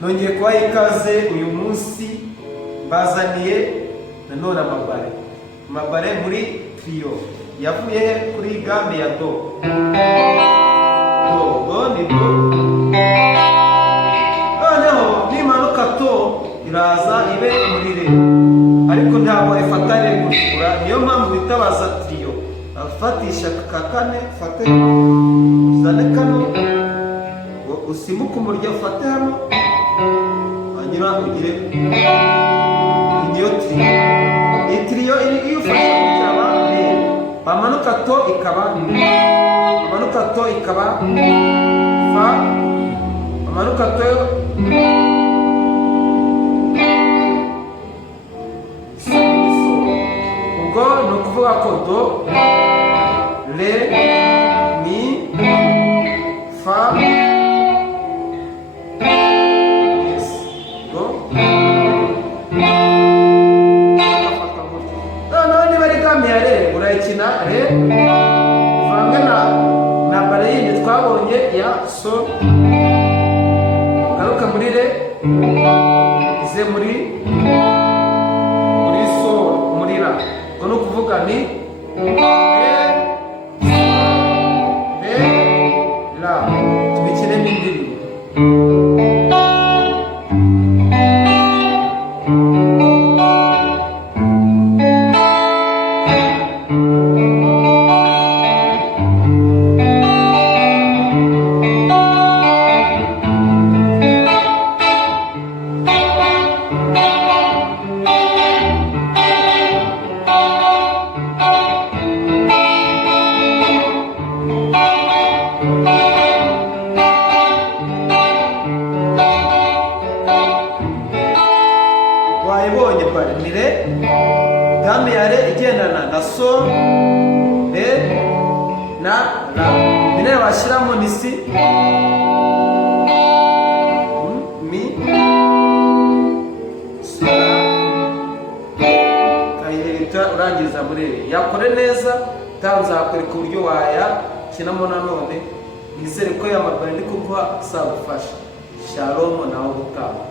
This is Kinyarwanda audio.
nongeye kubaha ikaze uyu munsi bazaniye nanone amabare muri trio yavuye kuri gambe ya do ni do, noneho nimanuka to iraza ibe muri re, ariko ntabwo ifata re gushura, niyo mpamvu bitabaza trio. Afatisha kakane fate zane kano usimuka umurya ufate hano hanyuma ugire niyo trio. Iyi trio iyo ufashe ikaba re, bamanuka to ikaba fa, bamanuka to ubwo ni ukuvuga ko do, re, mi, fa, yes, do. Noneho niba ari gambe ya re urayikina re uvange na bare yindi twabonye ya so, ugaruka muri re ize muri so, muri ra. Ubwo ni ukuvuga ni re ra. Tubikiremo indirimbo. Wayibonye pare ni re, gambe ya re igendana na so, re na ra. Bine bashyiramo ni si, mi, so, kayihita urangiza muri re. Yakore neza tanzakwereka uburyo wayakinamo nanone. Nizere ko aya mabare ndi kuguha azagufasha. Shalom nawe ubutaha.